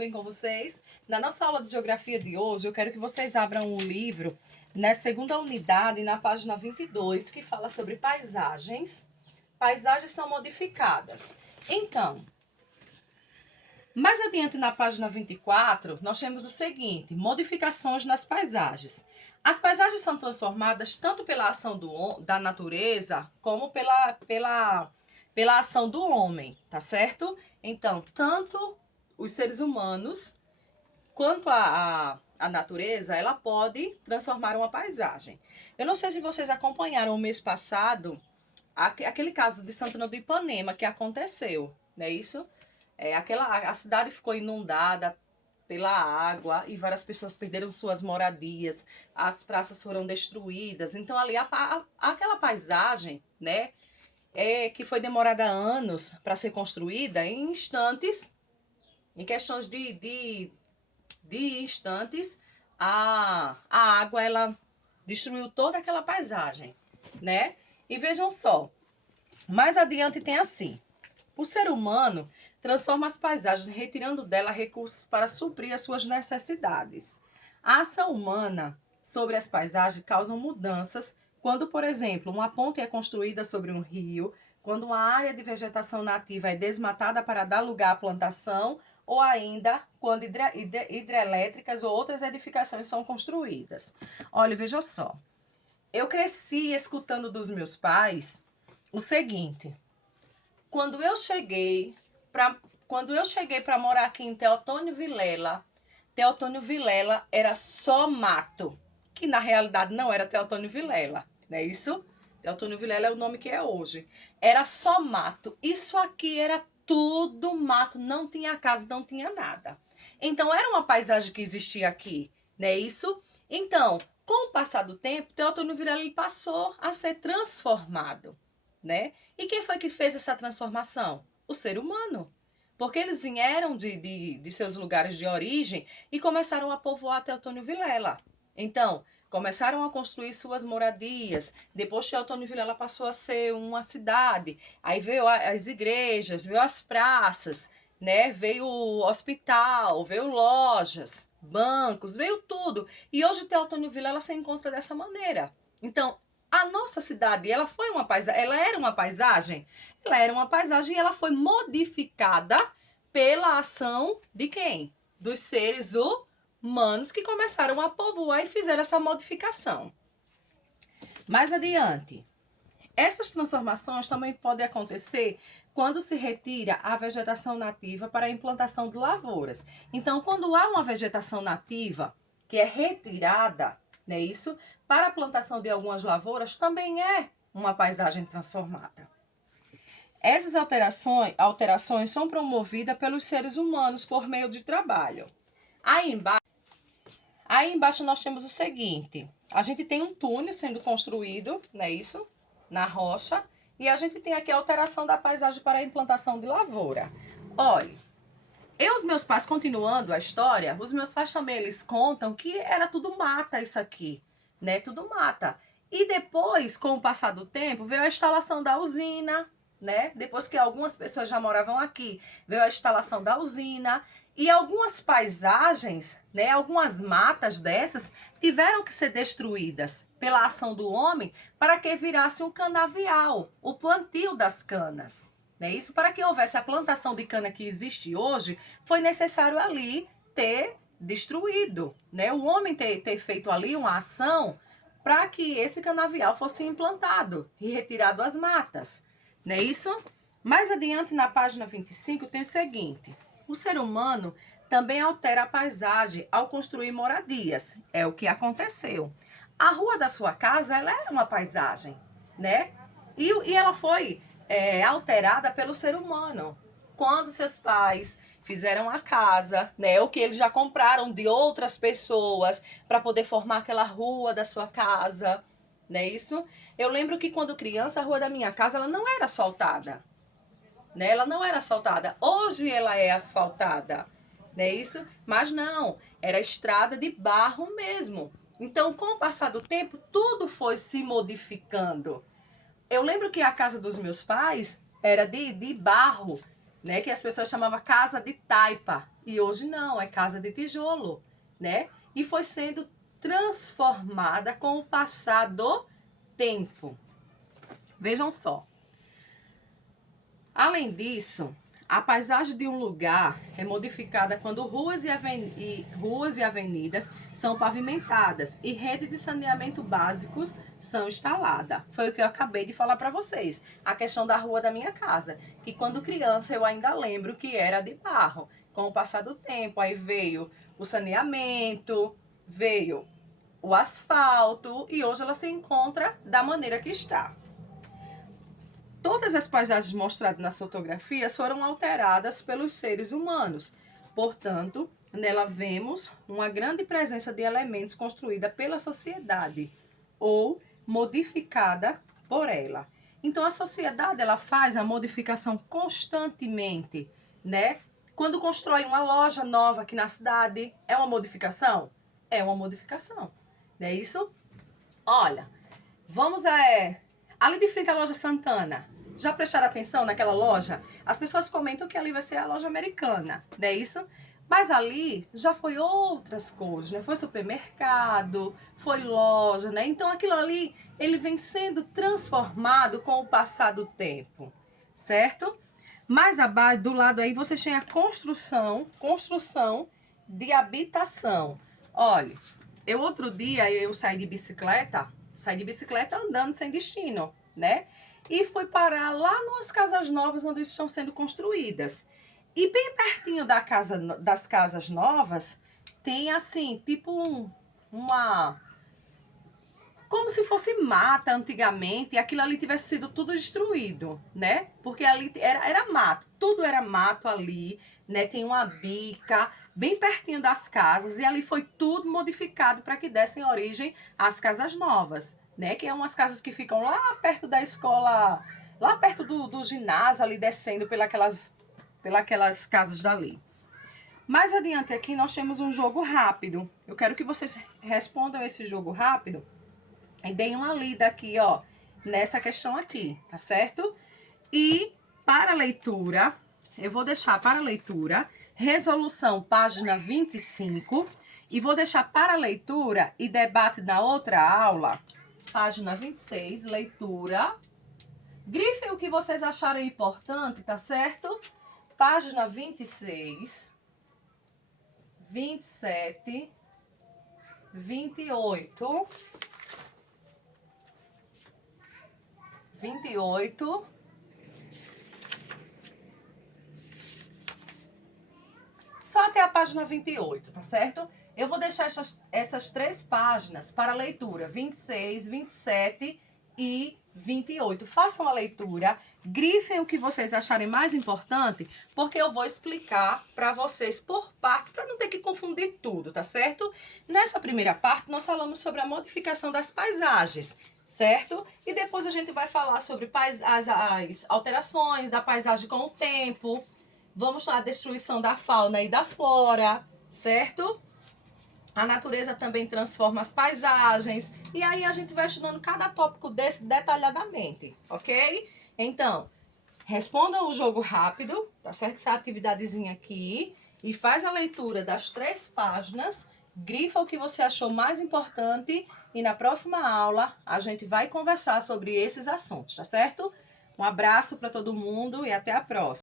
bem com vocês? Na nossa aula de geografia de hoje, eu quero que vocês abram o livro na segunda unidade, na página 22, que fala sobre paisagens. Paisagens são modificadas. Então, mais adiante na página 24, nós temos o seguinte: modificações nas paisagens. As paisagens são transformadas tanto pela ação da natureza, como pela ação do homem, tá certo? Então, tanto os seres humanos quanto a natureza, ela pode transformar uma paisagem. Eu não sei se vocês acompanharam o mês passado aquele caso de Santana do Ipanema que aconteceu, não é isso? A cidade ficou inundada pela água e várias pessoas perderam suas moradias, as praças foram destruídas. Então, ali, aquela paisagem, né, que foi demorada anos para ser construída, em instantes, em questões de instantes, a água, ela destruiu toda aquela paisagem, né? E vejam só, mais adiante tem assim: o ser humano transforma as paisagens, retirando dela recursos para suprir as suas necessidades. A ação humana sobre as paisagens causa mudanças quando, por exemplo, uma ponte é construída sobre um rio, quando uma área de vegetação nativa é desmatada para dar lugar à plantação, ou ainda quando hidrelétricas ou outras edificações são construídas. Olha, veja só. Eu cresci escutando dos meus pais o seguinte: quando eu cheguei para morar aqui em Teotônio Vilela era só mato, que na realidade não era Teotônio Vilela, não é isso? Teotônio Vilela é o nome que é hoje. Era só mato. Isso aqui era tudo mato, não tinha casa, não tinha nada. Então era uma paisagem que existia aqui, não é isso? Então, com o passar do tempo, Teotônio Vilela ele passou a ser transformado, né? E quem foi que fez essa transformação? O ser humano. Porque eles vieram de seus lugares de origem e começaram a povoar Teotônio Vilela. Então, começaram a construir suas moradias. Depois, Teotônio Vilela passou a ser uma cidade. Aí veio as igrejas, veio as praças, né? Veio o hospital, veio lojas, bancos, veio tudo. E hoje Teotônio Vilela se encontra dessa maneira. Então, a nossa cidade, ela era uma paisagem? Ela era uma paisagem e ela foi modificada pela ação de quem? Dos seres humanos que começaram a povoar e fizeram essa modificação. Mais adiante, essas transformações também podem acontecer quando se retira a vegetação nativa para a implantação de lavouras. Então, quando há uma vegetação nativa que é retirada, não é isso? Para a plantação de algumas lavouras, também é uma paisagem transformada. Essas alterações são promovidas pelos seres humanos por meio de trabalho. Aí embaixo nós temos o seguinte: a gente tem um túnel sendo construído, não é isso? Na rocha. E a gente tem aqui a alteração da paisagem para a implantação de lavoura. Olha, os meus pais, continuando a história, os meus pais também, eles contam que era tudo mata isso aqui, né? Tudo mata. E depois, com o passar do tempo, veio a instalação da usina, né? Depois que algumas pessoas já moravam aqui, veio a instalação da usina. E algumas paisagens, né, algumas matas dessas, tiveram que ser destruídas pela ação do homem para que virasse um canavial, o plantio das canas. Né? Isso, para que houvesse a plantação de cana que existe hoje, foi necessário ali ter destruído, né? O homem ter feito ali uma ação para que esse canavial fosse implantado e retirado as matas. Não é isso? Mais adiante, na página 25, tem o seguinte: o ser humano também altera a paisagem ao construir moradias. É o que aconteceu. A rua da sua casa, ela era uma paisagem, né? E ela foi alterada pelo ser humano. Quando seus pais fizeram a casa, né? O que eles já compraram de outras pessoas para poder formar aquela rua da sua casa, não é isso? Eu lembro que quando criança, a rua da minha casa, ela não era asfaltada. Né? Ela não era asfaltada. Hoje ela é asfaltada, não é isso? Mas não, era estrada de barro mesmo. Então, com o passar do tempo, tudo foi se modificando. Eu lembro que a casa dos meus pais era de barro, né? Que as pessoas chamavam casa de taipa. e hoje não, é casa de tijolo, né? E foi sendo transformada com o passar do tempo. Vejam só. Além disso, a paisagem de um lugar é modificada quando ruas e avenidas são pavimentadas e redes de saneamento básicos são instaladas. Foi o que eu acabei de falar para vocês. A questão da rua da minha casa, que quando criança eu ainda lembro que era de barro. Com o passar do tempo, aí veio o saneamento, veio o asfalto e hoje ela se encontra da maneira que está. Todas as paisagens mostradas nas fotografias foram alteradas pelos seres humanos. Portanto, nela vemos uma grande presença de elementos construída pela sociedade ou modificada por ela. Então, a sociedade ela faz a modificação constantemente, né? Quando constrói uma loja nova aqui na cidade, é uma modificação? É uma modificação. Não é isso? Olha, vamos ali de frente à loja Santana. Já prestaram atenção naquela loja? As pessoas comentam que ali vai ser a loja americana, não é isso? Mas ali já foi outras coisas, né? Foi supermercado, foi loja, né? Então aquilo ali, ele vem sendo transformado com o passar do tempo, certo? Mais abaixo, do lado aí, você tem a construção de habitação. Olha, outro dia eu saí de bicicleta andando sem destino, né? E fui parar lá nas casas novas onde estão sendo construídas. E bem pertinho das casas novas, tem assim, tipo como se fosse mata antigamente, e aquilo ali tivesse sido tudo destruído, né? Porque ali era mato, tudo era mato ali, né? Tem uma bica bem pertinho das casas, e ali foi tudo modificado para que dessem origem às casas novas, né? Que é umas casas que ficam lá perto da escola, lá perto do ginásio, ali descendo pelas casas dali. Mais adiante aqui nós temos um jogo rápido. Eu quero que vocês respondam esse jogo rápido e deem uma lida aqui, ó, nessa questão aqui, tá certo? E para leitura, eu vou deixar para leitura resolução página 25 e vou deixar para leitura e debate na outra aula, página 26, leitura. Grifem o que vocês acharem importante, tá certo? Página 26, 27, 28, 28, só até a página 28, tá certo? Eu vou deixar essas três páginas para leitura, 26, 27 e 28. Façam a leitura, grifem o que vocês acharem mais importante, porque eu vou explicar para vocês por partes, para não ter que confundir tudo, tá certo? Nessa primeira parte, nós falamos sobre a modificação das paisagens, certo? E depois a gente vai falar sobre as alterações da paisagem com o tempo. Vamos falar da destruição da fauna e da flora, certo? A natureza também transforma as paisagens. E aí a gente vai estudando cada tópico desse detalhadamente, ok? Então, respondam o jogo rápido, tá certo? Essa atividadezinha aqui. E faz a leitura das 3 páginas. Grifa o que você achou mais importante. E na próxima aula a gente vai conversar sobre esses assuntos, tá certo? Um abraço para todo mundo e até a próxima.